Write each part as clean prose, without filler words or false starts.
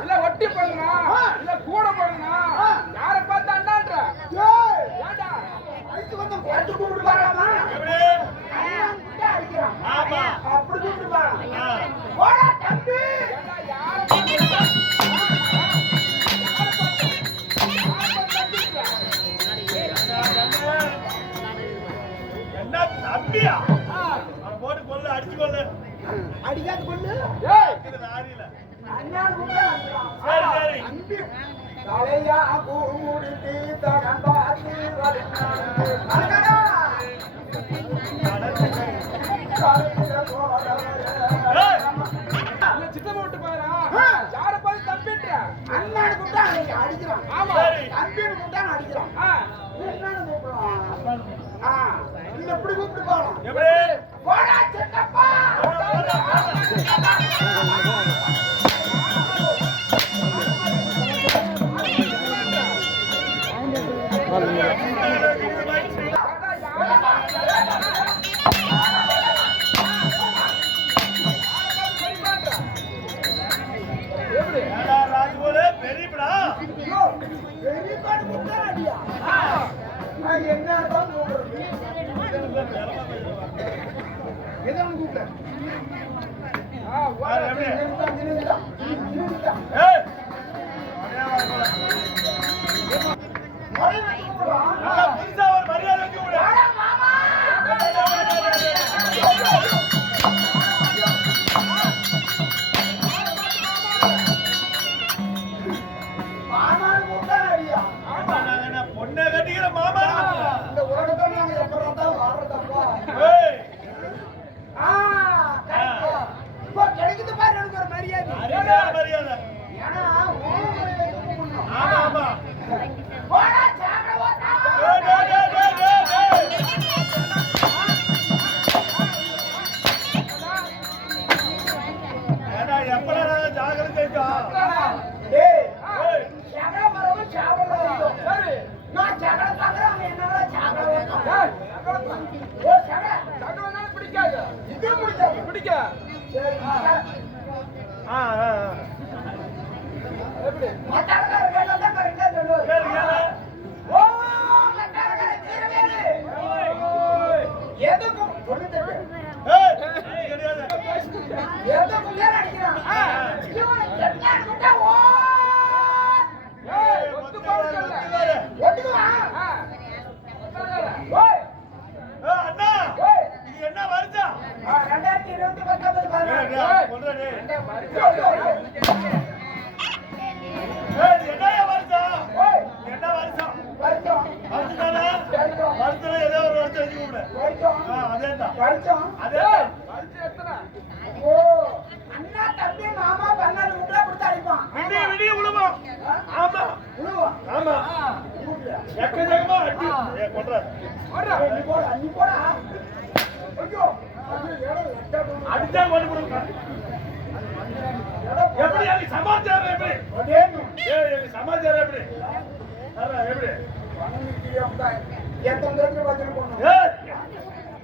இல்ல ஒட்டி போடுனா இல்ல கூட போடுனா யார பார்த்தா அண்ணான்ற ஏண்டா ஐத்து வந்து கொண்டு கூப்பிட்டு பாராமா எப்படி அண்ணா அடிக்குறான் ஆமா அப்படி கூப்பிட்டு பாரா போடா தம்பி ஏண்டா யார என்ன தம்பியா போட்டு கொல்லு அடிச்சு கொல்லு அடிக்காத கொல்லு இது லாரியில அண்ணா கூட சரி சரி தம்பி தலையா கூடிட்டு தடம் பார்த்து வரணும் அடடா சித்தமா விட்டு பாரா யார பாத்து தம்பின்ற அண்ணாடு கூட்டா அடிக்கிறான் ஆமா தம்பின்னு கூட்டா அடிக்கிறான் என்னன்னு கூப்பிடுவான் இல்ல எப்படி கூப்பிட்டு போறோம் எப்படி போடா சித்தப்பா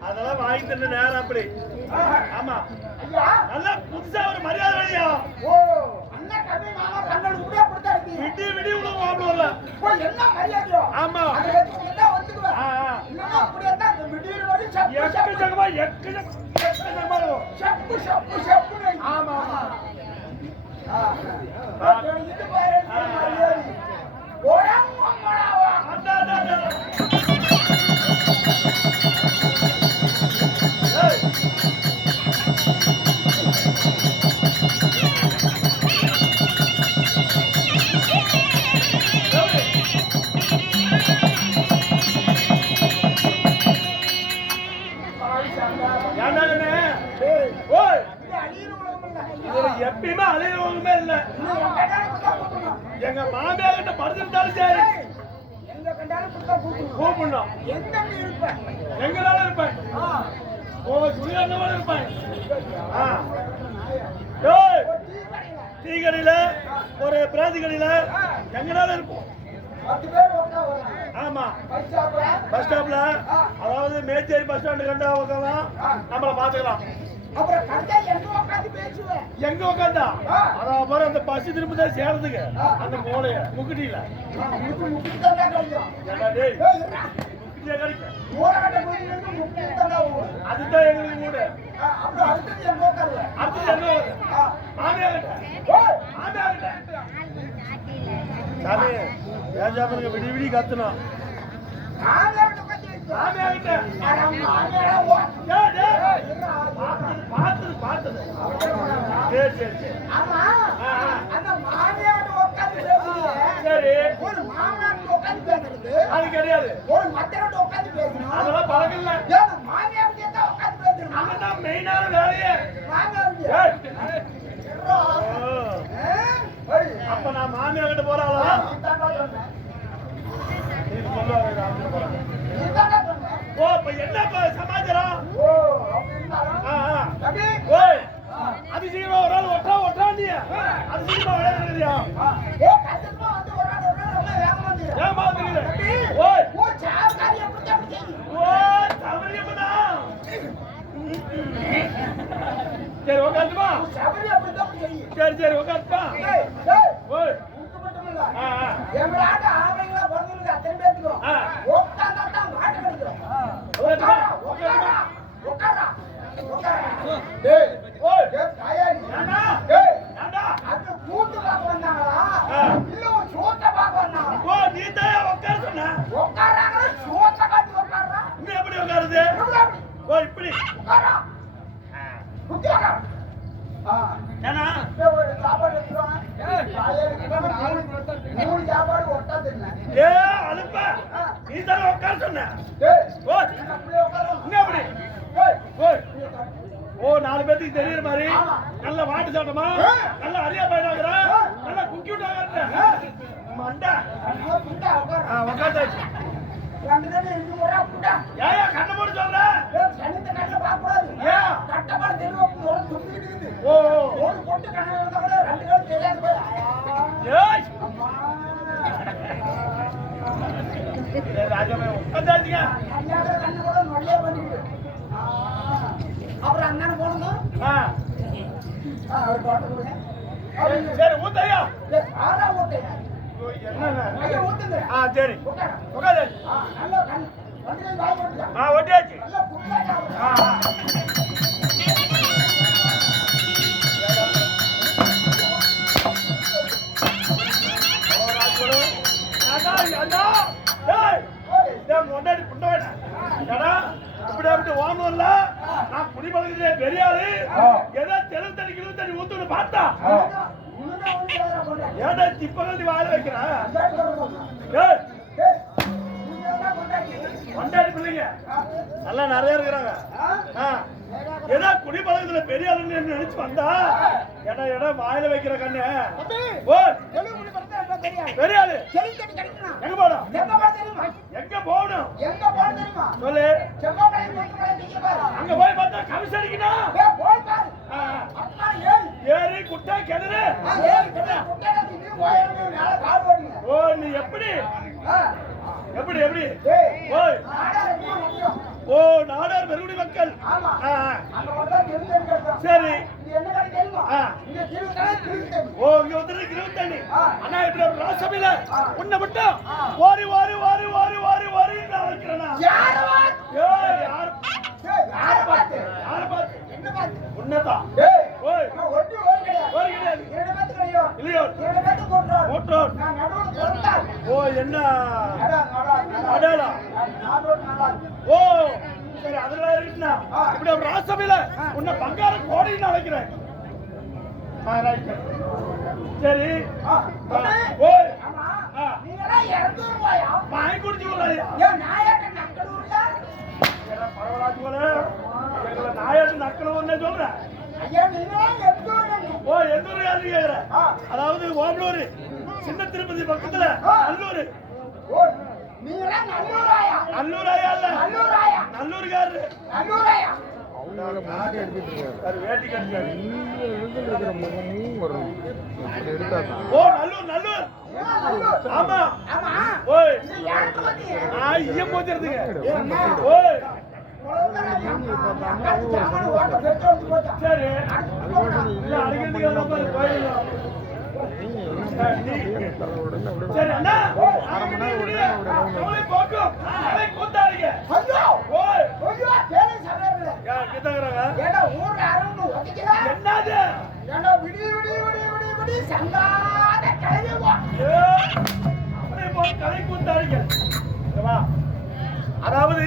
அதெல்லாம் வாங்கி தந்த நேரம் அப்படி ஆமா நல்லா புதுசா ஒரு மரியாதை வழியா விடி விடி உள்ள வாங்கல என்ன மரியாதை ஆமா எக்கச்சக்கமா எக்கச்சக்கமா சப்பு சப்பு சப்பு ஆமா எப்பயுமே அலையிறவங்களுமே இல்ல எங்க மாமியா கிட்ட படுத்திருந்தாலும் சரி கூப்பிடணும் எங்கனால இருப்பேன் சுழியானோட இருப்பேன் டீ கடையில ஒரு பிராந்தி கடையில எங்கனால இருப்போம் ஆமா பஸ் ஸ்டாப்ல அதாவது மேச்சேரி பஸ் ஸ்டாண்டு கண்டா நம்மள பாத்துக்கலாம் அப்புறம் கண்டா எங்க உட்காந்து பேசுவேன் எங்க உட்காந்தா அதான் பாரு அந்த பஸ் திரும்பதான் சேர்றதுக்கு அந்த மூளைய முக்குட்டியில முக்கிட்டு தான் கிடைக்கும் ஏடா டேய் ஏய் இருடா. முக்குட்டியா கிடைக்கும் ஊரகட்ட போயிட்டு முக்கிட்டு தான் ஓடும் அதுதான் எங்களுக்கு மூடு அப்புறம் அடுத்தது எங்க உட்காருவேன் அடுத்து எங்க மாமியாகிட்ட ஏய் மாமியாகிட்ட சாமி ஏஜாமனுக்கு விடி விடி கத்தணும் மாமியார்ட்ட உட்காந்து பேசுவேன் மாமியாகிட்ட அட மாமியாரா ஓ டேய் டேய் இருடா. பார்த்தது சரி சரி சரி ஆமா ஆ, ஆ. அந்த மாமியார்ட்ட உட்காந்து பேசுறீங்க சரி ஒரு மாமனார்ட்ட உட்காந்து பேசுறது அது கிடையாது ஒரு மத்தனோட உட்காந்து பேசணும் அதெல்லாம் பழக்கம் இல்ல ஏன் மாமியார்ட்ட தான் உட்காந்து பேசணும் அதுதான் மெயினான வேலையே மாமியார்ட்ட ஏய். இருடா. ஓ. ஏய் அப்ப நான் மாமியாகிட்ட போறாளா இதாண்டா சொன்னேன். நீ சொல்லுவாங்க போறாங்க இதாண்டா சொன்னேன். ஓ இப்ப என்ன சமாச்சாரம் ஓ அப்படின்னா ஆ, ஆ. தம்பி ஓய் அது சீக்கிரம் ஒரு ஆள் ஒட்டாண்டிய அது சீக்கிரம் விளையாடுறியா ஏ கஷ்டமா வந்து ஒரு நாள் ரொம்ப வேகமா வந்து ஏன் பாத்துக்கிறீங்க தம்பி ஓய் ஓ சாவகாரி எப்படி அப்படி செய்யும் ஓ சமரியப்படா சரி உட்காந்துமா சபரி அப்படி அப்படி செய்யும் சரி சரி உட்காந்துப்பா ஏய் ஏய் ஓய் உனக்கு மட்டும் இல்ல ஆ, ஆ. எங்களாட்ட ஆம்பளைங்களா பிறந்தவங்க அத்தனை பேத்துக்கும் ஆ. உட்கார்ந்தா தான் மாட்டு கிடைக்கும் உட்காருமா, உட்காரா உட்காரா உட்காரா டேய் ஓய் ஏய் தாயாரி ஏண்டா ஏய் ஏண்டா அந்த கூட்டு பார்க்க வந்தாங்களா ஆ. இல்ல ஒரு சோத்த பார்க்க வந்தாங்களா ஓ நீ தான் உட்கார சொன்ன உட்காராங்களா சோத்த காட்டி உட்காரா இன்னும் எப்படி உட்காருது எப்படி அப்படி ஓ இப்படி உட்காரா குத்தி உட்காரா ஏன்னா ஒரு சாப்பாடு எடுத்துருவாங்க மூணு சாப்பாடு ஒட்டா தெரியல ஏ அனுப்ப நீ தானே உட்கார சொன்ன ஏய் ஓய் அப்படியே உட்காரா இன்னும் எப்படி ஏய் ஓய் ஓ நாலு பேத்துக்கு தெரியுற மாதிரி ஆமா. நல்ல வாட்டு சாட்டமா நல்ல அரியா பயிராகிற நல்ல குக்கியூட் ஆகிற மண்டா புண்டா உட்காரா உட்காந்தாச்சு ரெண்டு பேரும் இருந்து முறை புண்டா ஏன் கண்ணை போட்டு சொல்ற ஏய் சனித்த கண்ணை பார்க்கக்கூடாது ஏன் கட்டப்பாடு தெரியும் முறை சுத்திக்கிட்டு இருக்குது ஓ ஒரு பொட்டு கண்ணை இருந்தா கூட ரெண்டு பேரும் தெரியாது போய் ஏய் அம்மா ராஜாமே உட்காந்தாச்சுங்க கண்ணாக கண்ணை கூட நொல்லையே பண்ணிக்கிட்டு அப்புறம் அண்ணன் போனதும் அவர் பாட்டு கொடுங்க சரி ஊத்தையா ஆறா ஓட்டையா என்ன ஐயா ஊத்துங்க சரி உட்கார உட்காந்தாச்சு நல்லா கண் வந்து வாய் போட்டுக்க ஒட்டியாச்சு நல்லா புள்ளா சாப்பிடு முன்னாடி புண்டவன இப்படி அப்படி வாங்கல நான் குடிமகனே பெரிய ஆளு ஏதோ தெலுங்கு தண்ணி கிழு தண்ணி ஊத்துன்னு பார்த்தா இன்னும் வந்து வேற போடு ஏடா திப்பகத்தி வாழ வைக்கிறேன் ஏய் ஏய் நீங்க என்ன பண்றீங்க கொண்டாடி பிள்ளைங்க நல்லா நிறைய இருக்கிறாங்க ஏதோ குடிமகனத்துல பெரிய ஆளுன்னு நினைச்சு வந்தா ஏடா வாயில வைக்கிற கண்ணு ஓ தெலுங்கு மொழி பத்தி என்ன தெரியாது பெரிய ஆளு தெலுங்கு தண்ணி கிடைக்கணும் எங்க போகணும் எங்க போற தெரியுமா எங்க போகணும் எங்க போற தெரியுமா சொல்லு செவ்வாய் மட்டும் நீங்க பாரு அங்க போய் பார்த்தா கமிஷன் அடிக்கணும் ஏய் போய் பாரு அம்மா ஏய் ஏறி குட்டா கிணறு ஏய் குட்டடா நீ போயறவே மேல கால் ஓடுங்க ஓ நீ எப்படி எப்படி எப்படி ஏய் ஓய் ஆடா ரொம்ப முக்கியம் ஓ நாடார் பெருங்குடி மக்கள் ஆமா ஆ, அங்க வந்தா தெலுங்கு கிடைக்கும் சரி இது என்ன கடை தெரியுமா இங்க தெலுங்கு ஓ இங்க வந்து கிருத்தண்ணி அண்ணா இப்படி ஒரு ராசபையில உன்னை மட்டும் வாரி வாரி வாரி வாரி வாரி வாரி நான் வைக்கிறேனா யார வாத் ஏய் யார் ஏய் யார வாத் யார பார்த்து என்ன வாத் உன்னதான் ஏய் ஓய் நான் ஒட்டி ஓடி கிடையாது ஒரு கிடையாது இரண்டு பேத்து கிடையாது இல்லையோ இரண்டு பேத்து போட்றோம் மோட்டோர் நான் நடுவுல பொறுத்தால் ஓ என்ன நடா அடடா நாடோட நடா ஓ சரி அதெல்லாம் இருக்குண்ணா இப்படி ஒரு ராசபையில உன்னை பங்கார கோடின்னு அழைக்கிறேன் ரைட் சரி ஓய் ஆமா ஆ. நீங்களா இறந்துரு போயா வாங்கி குடிச்சு விடுறாயா ஏன் நாயாட்ட நக்கடூர்ல பரவாயில்ல போல எங்களை நாயாட்டு நக்கணும்னு சொல்றேன் ஐயா நீங்களா எத்தூர் ஓ எந்த ஊர் யாரு கேக்குற அதாவது ஓமலூர் சின்ன திருப்பதி பக்கத்துல நல்லூர் ஓ நீங்களா நல்லூராயா நல்லூர் ஐயா இல்ல நல்லூராயா நல்லூர்காரரு நல்லூராயா அது வேட்டி கட்டிக்காரு இருக்கிற முகமும் வரும் இப்படி எடுத்தாதான் ஓ நல்லூர் நல்லூர் நல்லூர் ஆமா ஆமா ஓய் இது யாருக்கு வந்தீங்க நான் ஐயம் போச்சுறதுக்கு ஓய் சாமான ஓட்ட பெற்று வந்து போட்டான். சரி அடிச்சுட்டு போனான். இல்ல அடிக்கிறதுக்கு எவ்வளவு பேர் கோயில் சரி அண்ணா கவலை போக்கும் கலை கூத்தாடிங்க ஐயோ ஓய் ஐயோ தேனை சமையல்ல யார் கிட்டங்கறாங்க ஏடா ஊர்ல அரவுன்னு ஒட்டிக்கிறா என்னது ஏடா விடி சங்காத கலையவா அப்படியே போ கலை கூத்தாடிங்க வா அதாவது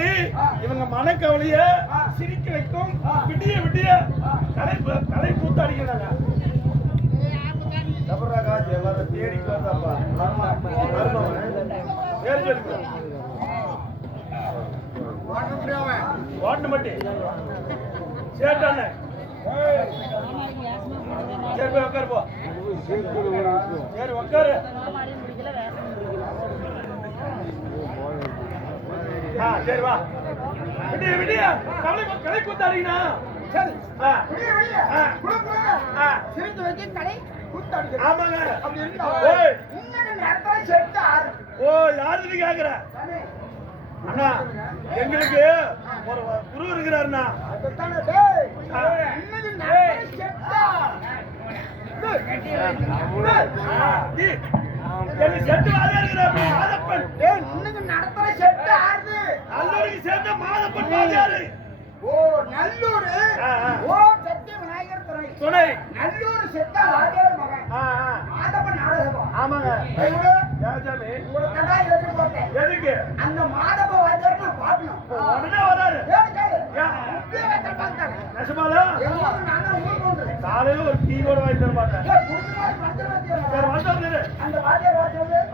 இவங்க மனக்கவலைய சிரிக்க வைக்கும் விடிய விடிய கலை கூத்தாடிக்கிறாங்க எப்படா எல்லாரும் தேடிக்கு வந்தாப்பா பேர் சொல்லுங்க ஓட்டு மட்டி சேட்டானே சரி போய் உட்காரு போ சரி உட்காரு சரி வா விடிய விடிய கலை கூத்தாடினா சரி விடிய சிரித்து வைக்க கலை கூத்தாடிக்கிறா ஆமாங்க அப்படி இருந்தா ஓய் இன்னொரு நேரத்துல செட்டு ஆறு ஓ யாருக்கு கேக்குற அண்ணா எங்களுக்கு ஒரு குரு இருக்கிறாருண்ணா அதுதானே டேய் இன்னொரு நேரத்துல செட்டா எனக்கு செட்டு வாதியா இருக்கிறார் மாதப்பன் டேய் இன்னொரு நேரத்துல செட்டு ஆறுது நல்லூருக்கு சேர்ந்த மாதப்பன் வாதியாரு ஓ நல்லூர் ஓ சத்திய விநாயகர் துறை துணை நல்லூர் செட்டா வாத்தியார் மகன் மாதப்பன் நாடகம் ஆமாங்க ஐயோ யாஜாமி உங்களுக்கு கடை எடுத்து போட்டேன் எதுக்கு அந்த மாதவ வாத்தியார் நான் பார்க்கணும் உடனே வராரு ஏன் கேளு இப்படியே வச்சிருப்பாங்க நெசமாலா எங்க ஊரு நானா ஊருக்கு வந்துடுறேன் காலையில ஒரு டீ கூட வாங்கி தர மாட்டேன் ஏய் குடும்ப மாதிரி வந்துரு வாத்தியார் சரி வந்தாரு அந்த வாத்தியார் வாத்தியார்